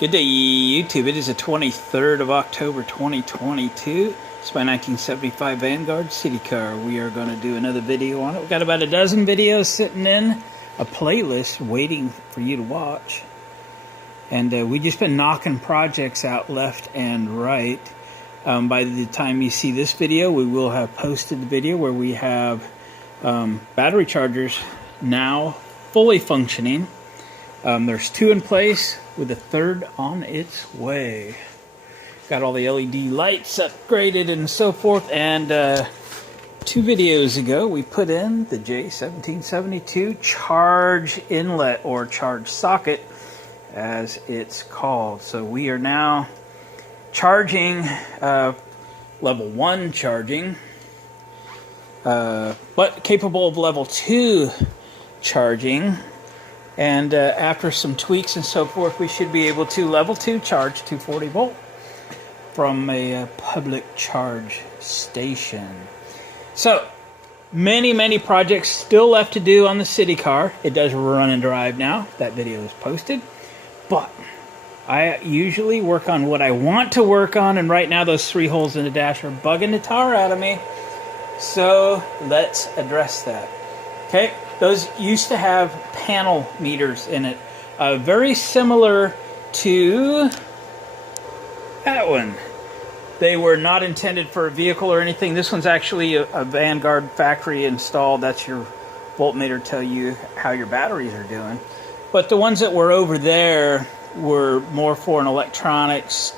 Good day, YouTube. It is the 23rd of October, 2022. It's my 1975 Vanguard Citicar. We are going to do another video on it. We've got about a dozen videos sitting in a playlist waiting for you to watch. And we've just been knocking projects out left and right. By the time you see this video, we will have posted the video where we have battery chargers now fully functioning. There's two in place with a third on its way. Got all the LED lights upgraded and so forth. And 2 videos ago we put in the J1772 charge inlet, or charge socket as it's called. So we are now charging level 1 charging, but capable of level 2 charging. And after some tweaks and so forth, we should be able to level 2 charge 240 volt from a public charge station. So many projects still left to do on the Citicar. It does run and drive now. That video is posted. But I usually work on what I want to work on, and right now those 3 holes in the dash are bugging the tar out of me. So let's address that. Okay. Those used to have panel meters in it, very similar to that one. They were not intended for a vehicle or anything. This one's actually a Vanguard factory installed. That's your voltmeter, tell you how your batteries are doing. But the ones that were over there were more for an electronics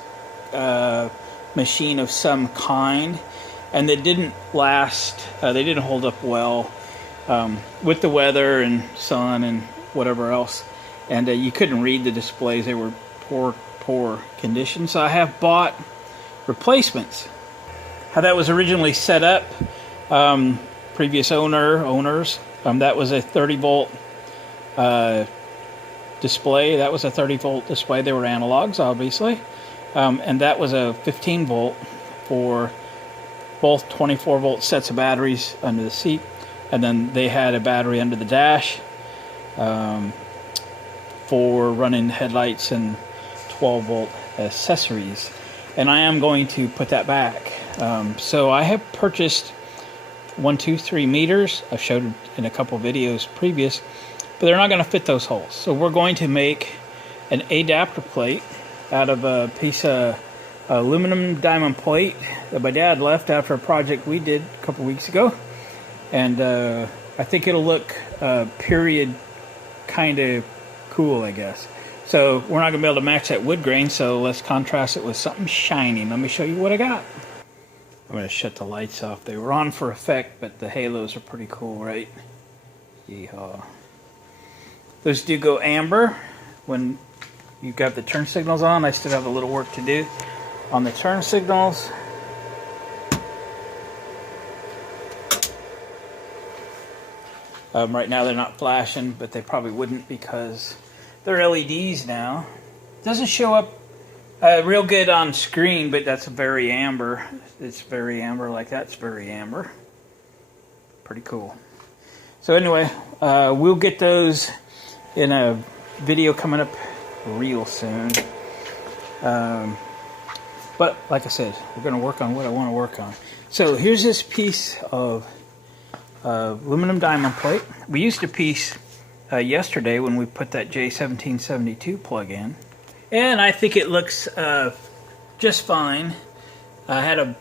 machine of some kind, and they didn't last. They didn't hold up well. With the weather and sun and whatever else, and you couldn't read the displays. They were poor condition. So I have bought replacements. How that was originally set up, previous owners, that was a 30 volt display. That was a 30 volt display. They were analogs, obviously, and that was a 15 volt for both 24 volt sets of batteries under the seat. And then they had a battery under the dash for running headlights and 12 volt accessories. And I am going to put that back. So I have purchased 1, 2, 3 meters. I've showed it in a couple videos previous, but they're not going to fit those holes. So we're going to make an adapter plate out of a piece of aluminum diamond plate that my dad left after a project we did a couple weeks ago. And I think it'll look period kind of cool, I guess. So we're not going to be able to match that wood grain, so let's contrast it with something shiny. Let me show you what I got. I'm going to shut the lights off. They were on for effect, but the halos are pretty cool, right? Yeehaw. Those do go amber when you've got the turn signals on. I still have a little work to do on the turn signals. Right now they're not flashing, but they probably wouldn't because they're LEDs now. Doesn't show up real good on screen, but that's very amber. It's very amber like that. It's very amber. Pretty cool. So anyway, we'll get those in a video coming up real soon. But like I said, we're going to work on what I want to work on. So here's this piece of aluminum diamond plate. We used a piece yesterday when we put that J1772 plug in, and I think it looks just fine. I had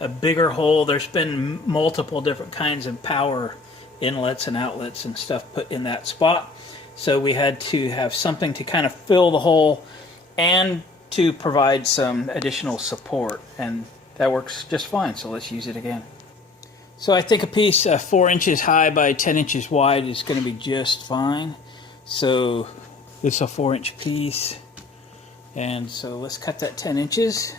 a bigger hole. There's been multiple different kinds of power inlets and outlets and stuff put in that spot, so we had to have something to kind of fill the hole and to provide some additional support, and that works just fine. So let's use it again. So I think a piece 4 inches high by 10 inches wide is going to be just fine. So this is a 4-inch piece. And so let's cut that 10 inches.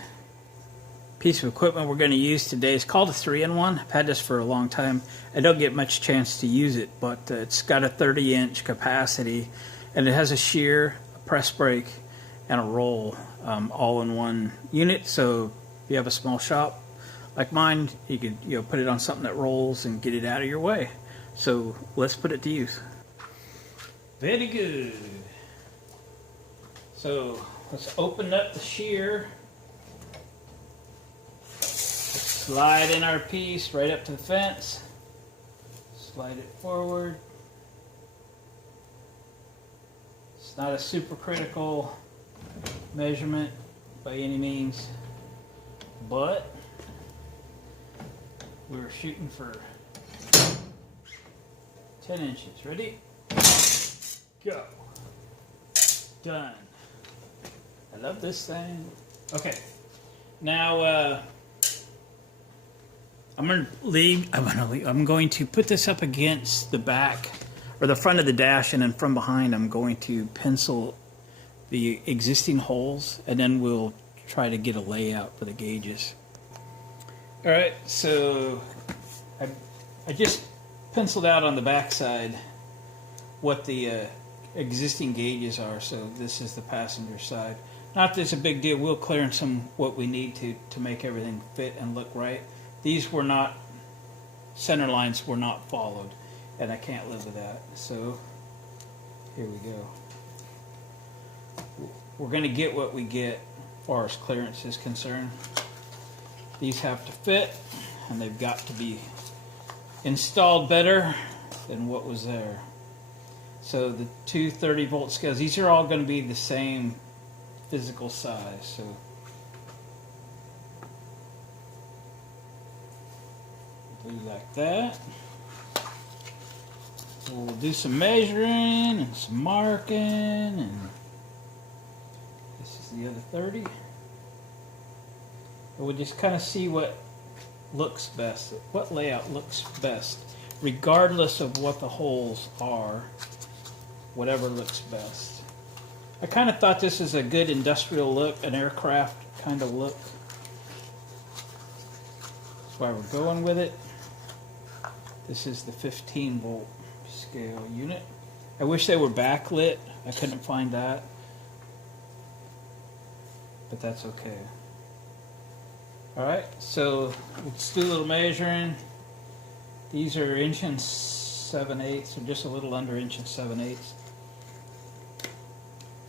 Piece of equipment we're going to use today is called a 3-in-1. I've had this for a long time. I don't get much chance to use it, but it's got a 30-inch capacity. And it has a shear, a press brake, and a roll all in one unit. So if you have a small shop like mine, you could put it on something that rolls and get it out of your way. So let's put it to use. Very good. So Let's open up the shear. Slide in our piece right up to the fence. Slide it forward. It's not a super critical measurement by any means, but we're shooting for 10 inches. Ready? Go. Done. I love this thing. Okay. Now I'm going to put this up against the back or the front of the dash, and then from behind I'm going to pencil the existing holes, and then we'll try to get a layout for the gauges. All right, so I just penciled out on the back side what the existing gauges are. So this is the passenger side. Not that it's a big deal. We'll clear some what we need to make everything fit and look right. These were not, center lines were not followed, and I can't live with that. So here we go. We're going to get what we get as far as clearance is concerned. These have to fit, and they've got to be installed better than what was there. So the two 30-volt scales, these are all going to be the same physical size. So do like that. We'll do some measuring and some marking, and this is the other 30. And we'll just kind of see what looks best, what layout looks best, regardless of what the holes are, whatever looks best. I kind of thought this is a good industrial look, an aircraft kind of look. That's why we're going with it. This is the 15-volt scale unit. I wish they were backlit. I couldn't find that, but that's okay. Alright, so let's do a little measuring. These are 1 7/8, or just a little under 1 7/8.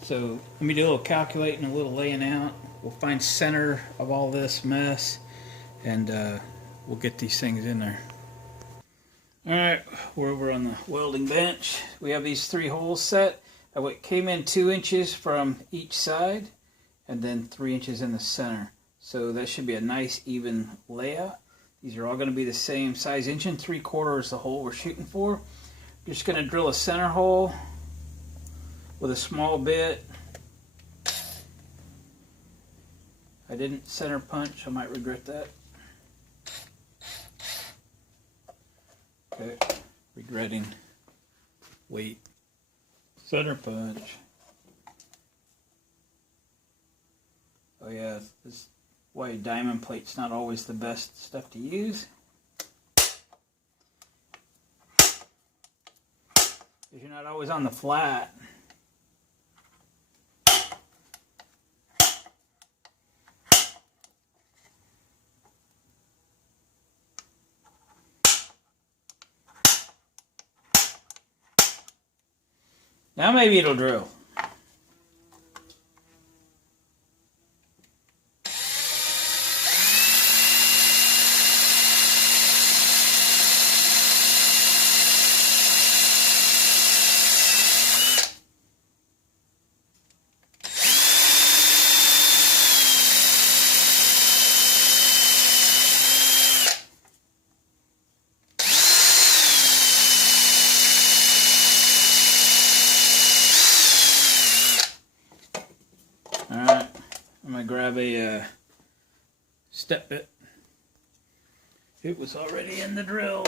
So let me do a little calculating, a little laying out. We'll find center of all this mess, and we'll get these things in there. Alright, we're over on the welding bench. We have these 3 holes set. I came in 2 inches from each side, and then 3 inches in the center. So that should be a nice even layout. These are all going to be the same size. 1 3/4 is the hole we're shooting for. I'm just going to drill a center hole with a small bit. I didn't center punch. I might regret that. Okay, regretting. Wait. Center punch. Oh yeah, this why diamond plate's not always the best stuff to use. Because you're not always on the flat. Now maybe it'll drill. Alright, I'm going to grab a step bit. It was already in the drill.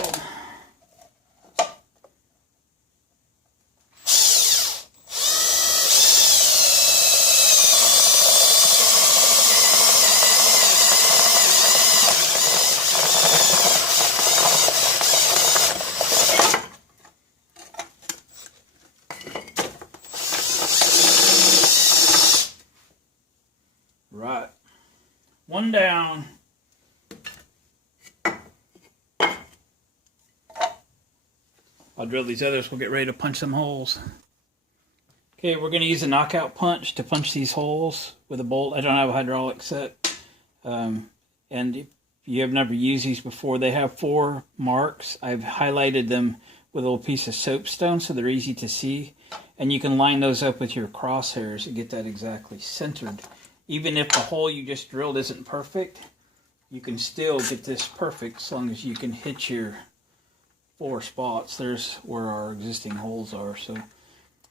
Right. One down. I'll drill these others. We'll get ready to punch some holes. Okay, we're going to use a knockout punch to punch these holes with a bolt. I don't have a hydraulic set. And if you have never used these before, they have 4 marks. I've highlighted them with a little piece of soapstone so they're easy to see. And you can line those up with your crosshairs and get that exactly centered. Even if the hole you just drilled isn't perfect, you can still get this perfect as long as you can hit your 4 spots. There's where our existing holes are. So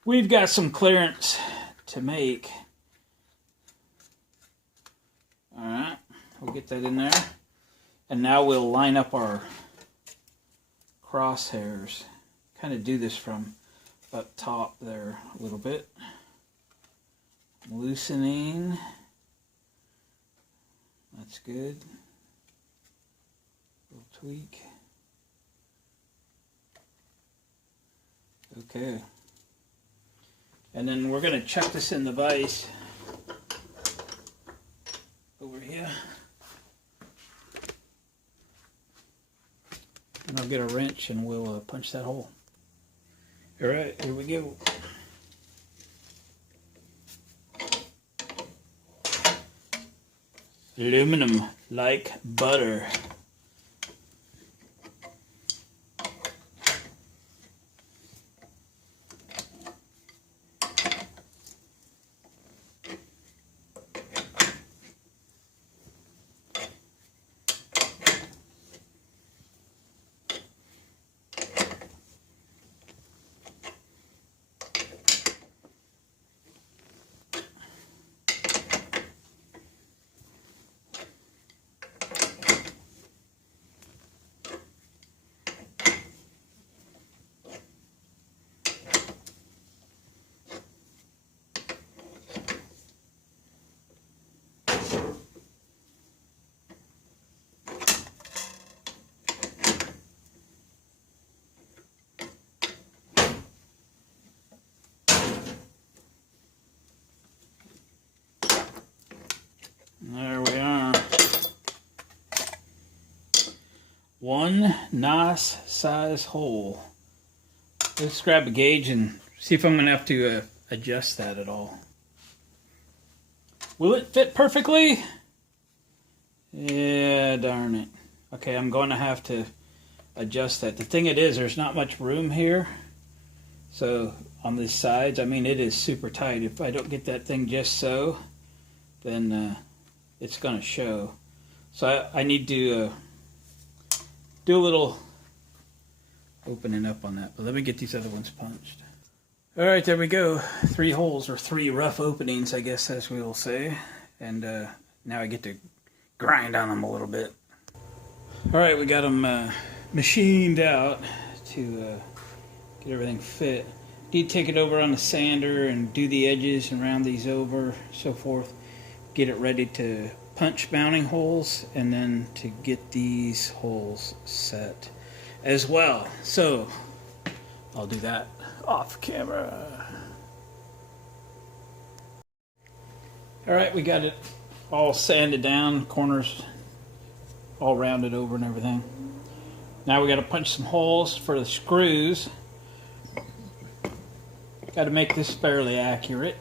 we've got some clearance to make. Alright, we'll get that in there. And now we'll line up our crosshairs. Kind of do this from up top there a little bit. Loosening. That's good. Little tweak. Okay. And then we're going to chuck this in the vise over here. And I'll get a wrench and we'll punch that hole. All right, here we go. Aluminum like butter. There we are. One nice size hole. Let's grab a gauge and see if I'm going to have to adjust that at all. Will it fit perfectly? Yeah, darn it. Okay, I'm going to have to adjust that. The thing it is, there's not much room here. So on these sides, I mean, it is super tight. If I don't get that thing just so, then it's going to show. So I need to do a little opening up on that. But let me get these other ones punched. All right, there we go. 3 holes, or 3 rough openings, I guess, as we will say. And now I get to grind on them a little bit. All right, we got them machined out to get everything fit. Need to take it over on the sander and do the edges and round these over, so forth. Get it ready to punch mounting holes, and then to get these holes set as well. So I'll do that off camera. All right, we got it all sanded down, corners all rounded over and everything. Now we got to punch some holes for the screws. Got to make this fairly accurate.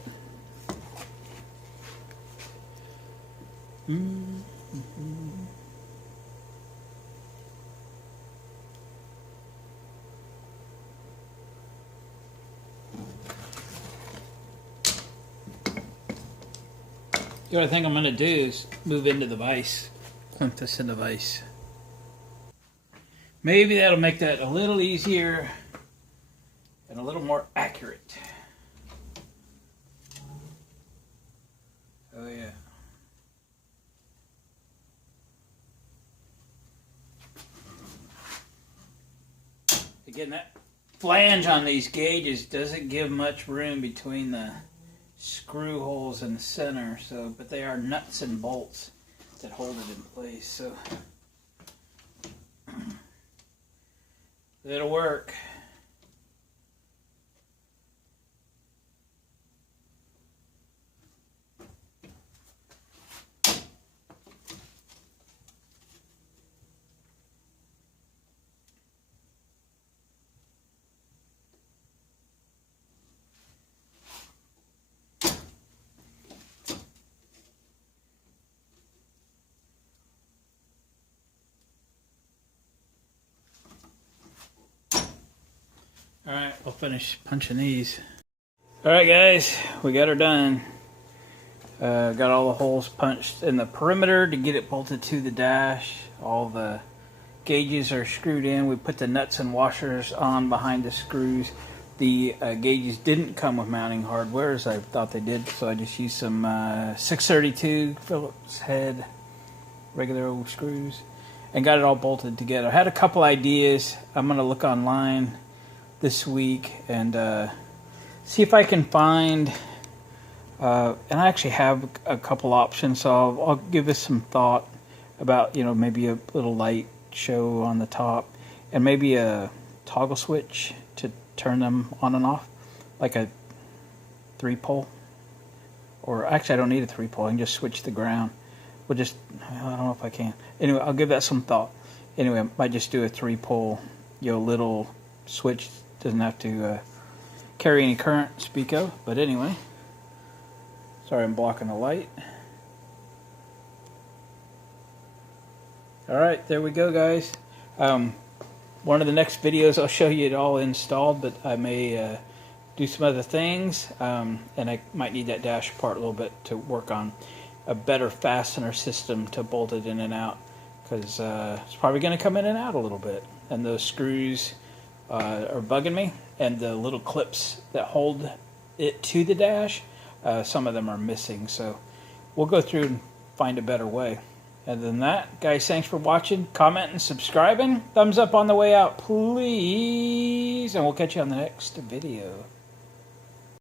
The other thing I'm going to do is move into the vise, clamp this in the vise. Maybe that'll make that a little easier and a little more accurate. Oh yeah. Again, that flange on these gauges doesn't give much room between the screw holes in the center, so but they are nuts and bolts that hold it in place, so it'll work. Alright, we'll finish punching these. Alright guys, we got her done. Got all the holes punched in the perimeter to get it bolted to the dash. All the gauges are screwed in. We put the nuts and washers on behind the screws. The gauges didn't come with mounting hardware as I thought they did, so I just used some 632 Phillips head regular old screws and got it all bolted together. I had a couple ideas. I'm going to look online this week and see if I can find, and I actually have a couple options, so I'll give this some thought about, maybe a little light show on the top and maybe a toggle switch to turn them on and off, like a 3-pole. Or actually I don't need a 3-pole, I can just switch the ground. I don't know if I can. Anyway, I'll give that some thought. Anyway, I might just do a 3-pole, little switch. Doesn't have to carry any current, speak of. But anyway, sorry I'm blocking the light. Alright, there we go guys. One of the next videos I'll show you it all installed, but I may do some other things, and I might need that dash apart a little bit to work on a better fastener system to bolt it in and out, because it's probably going to come in and out a little bit, and those screws are bugging me, and the little clips that hold it to the dash, some of them are missing, so we'll go through and find a better way. Other than that, guys, thanks for watching, commenting, subscribing, thumbs up on the way out, please, and we'll catch you on the next video.